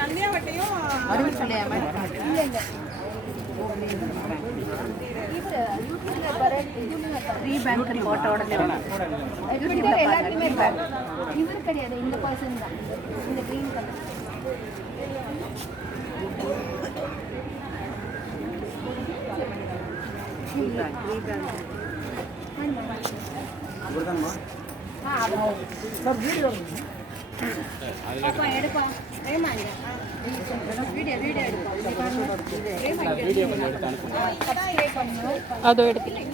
நந்தியாவட்டையும் போட்டோட எல்லாருக்குமே இவர் கிடையாது, இந்த பர்சன் தான். இந்த கிரீன் கலர் அதோ எடுக்கிறீங்க.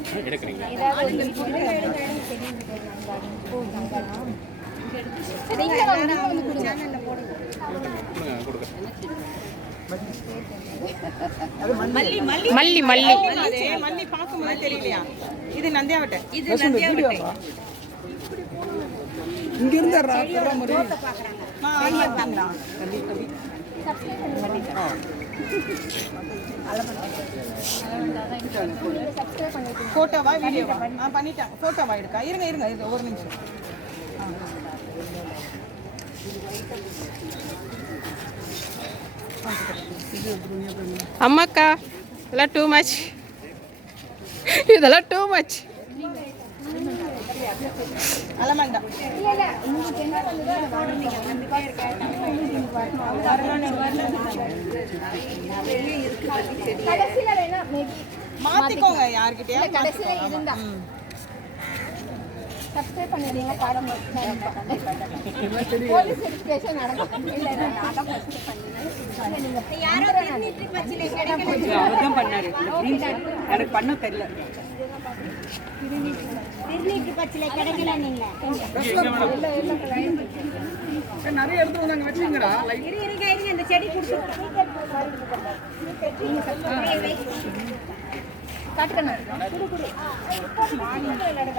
மல்லி பார்க்கும்போது தெரியலையா? இது நந்தியாவட்டை, இது நந்தியாவட்டை. இங்க இருந்து போட்டோவா வீடியோவா? பண்ணிட்டேன். போட்டோவா எடுக்கா? இருங்க ஒரு நிமிஷம். அம்மாக்கா இதெல்லாம் டூ மச், இதெல்லாம் டூ மச். அலமண்டா மாத்திக்கோங்க யார்கிட்டயா? கடைசியில இருந்தா சப்ஸ்கிரைப் பண்ணிடுங்க. பாடம் போலீஸ் வெரிஃபிகேஷன் நடக்கும். இல்ல நான் தான் ஃபர்ஸ்ட் பண்ணேன். நீங்க யாரோ திருநீற்று பச்சிலை கிடைக்கல அவர்தான் பண்ணாரு. எனக்கு பண்ண தெரியல. திருநீற்று பச்சிலை கிடைக்கல. நீங்க நிறைய எடுத்து வந்தாங்க, வச்சுங்கடா. இருங்க இந்த செடி குடுத்துறேன். காட்டுக்கணும்.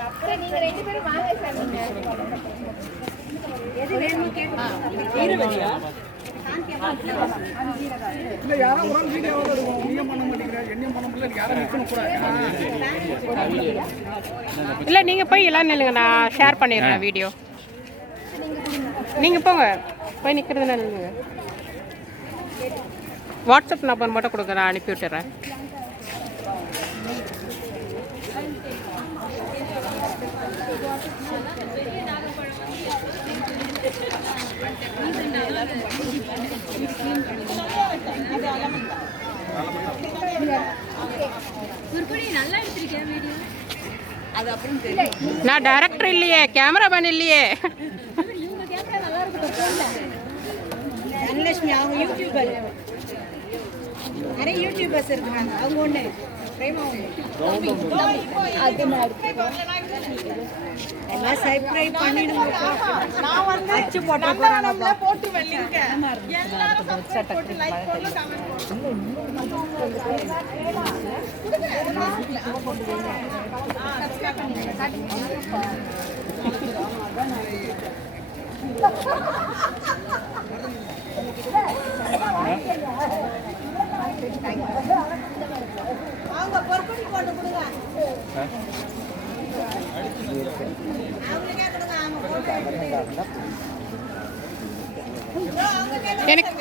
அப்புறம் நீங்க ரெண்டு பேரும் வாங்க சார். எது வேணுமோ கேட்க. இல்ல யாரும் ஒரு வீடியோவாக இருக்கும். நீயும் பண்ண மாட்டேங்கிறேன், என்னையும் பண்ண முடியல. யாரும் நிற்கணும் கூட. இல்லை நீங்கள் போய் எல்லாம் நில்லுங்க, நான் ஷேர் பண்ணிடுறேன் வீடியோ. நீங்கள் போங்க, போய் நிற்கிறது நில்லுங்க. வாட்ஸ்அப் நம்பர் மட்டும் கொடுங்க, நான் அனுப்பி விட்டுறேன். நான் டைரக்டர் இல்லையே, கேமராமேன் இல்லையே. தனலட்சுமி அவங்க யூடியூபர், நிறைய யூடியூபர்ஸ் இருக்காங்க. அவங்க ஒன்று எல்லாம் சப்ஸ்கிரைப் பண்ணிடுங்க. நான் வந்து அச்சு போட்டு போட்டு வெள்ளிருக்கேன். எல்லாரும் சப்ஸ்கிரைப் போட்டு லைக் போட்டு கமெண்ட் அவங்க பொறுப்படி போட்டு கொடுங்க. அவங்களுக்கே கொடுங்க. எனக்கு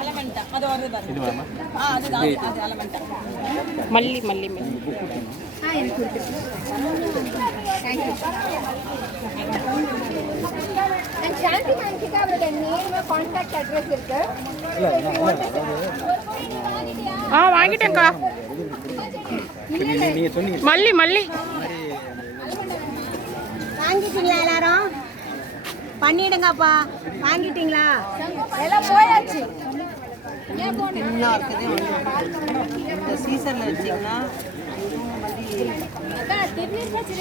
அலமண்டா அது வருது பாருங்க. அதுதான் அது அலமண்டா. மல்லி மல்லி மல்லி. எனக்கு சாந்தி மான்கிட்ட அவரோட நேம் கான்டாக்ட் அட்ரஸ் இருக்கு. வாங்கிட்டேன்க்கா. மல்லி மல்லி வாங்கிட்டீங்களா? எல்லாரும் பண்ணிடுங்கப்பா. வாங்கிட்டீங்களா? எல்லாம் போயாச்சு. இந்த சீசன்ல வச்சீங்கன்னா